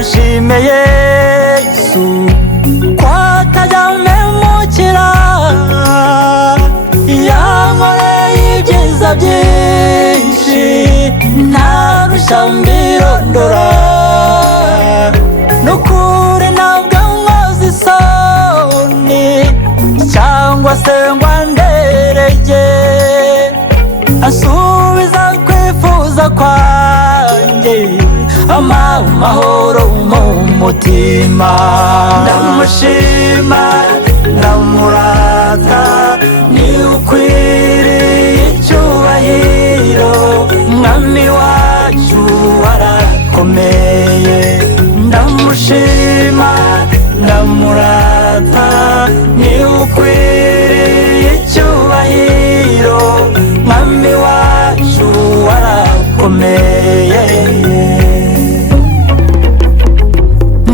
nshime Yesu ko atajya ampemukira, yankoreye ibyiza byinshi ntarushya mbirondora. Nukuri ntabwo nkoze isoni cyangwa se ngo anderege, asubiza kwifuza kwanjye, amahoro mu mutima. Ndamushima ndamurata, ni ukwiriye icyubahiro, mwami wacu warakomeye. Ndamushima ndamurata, ni ukwiriye icyubahiro, mwami wacu warakomeye.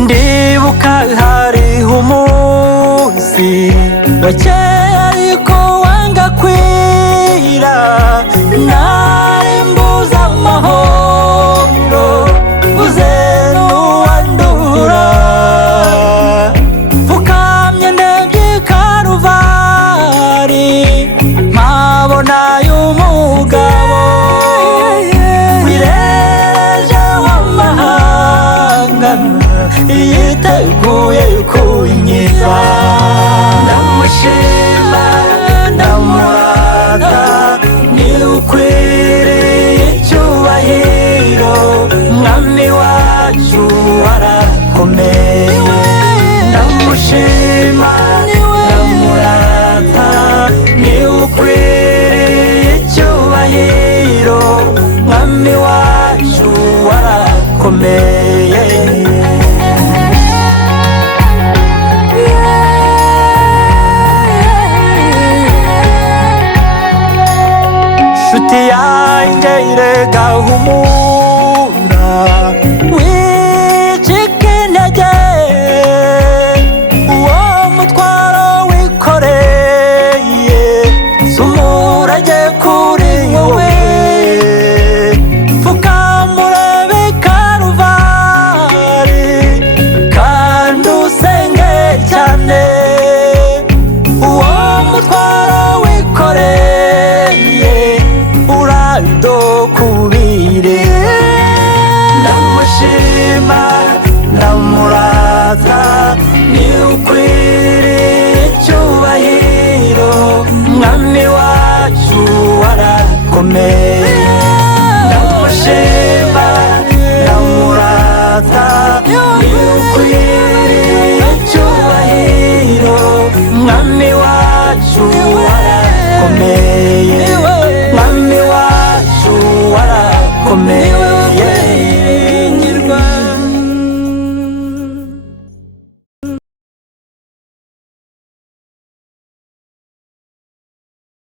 Ndibuka hariho umunsi wakeye ariko wanga kwira, nari mbuze amahoro buze n'uwandura. Pfukamye ndebye i Karuvari, mpabona y'umugabo wireje w'amahanga, yiteguye kunkiza. Ndamushima ndamurata, ni ukwiriye icyubahiro, mwami wacu warakomeye. Ndamushima ndamurata, ni ukwiriye icyubahiro, mwami wacu warakomeye. Nshuti yanjye irega humura, wicika intege, uwo mutwaro wikoreye si umurage kuri wowe. Pfukama urebe i Karuvari kandi usenge cyane, uwo mutwaro wikoreye uradokubire. Ndamushima ndamurata, ni ukwiriye icyubahiro, mwami wacu warakomeye. Ndamushima ndamurata, ni ukwiriye icyubahiro, mwami wacu warakomeye.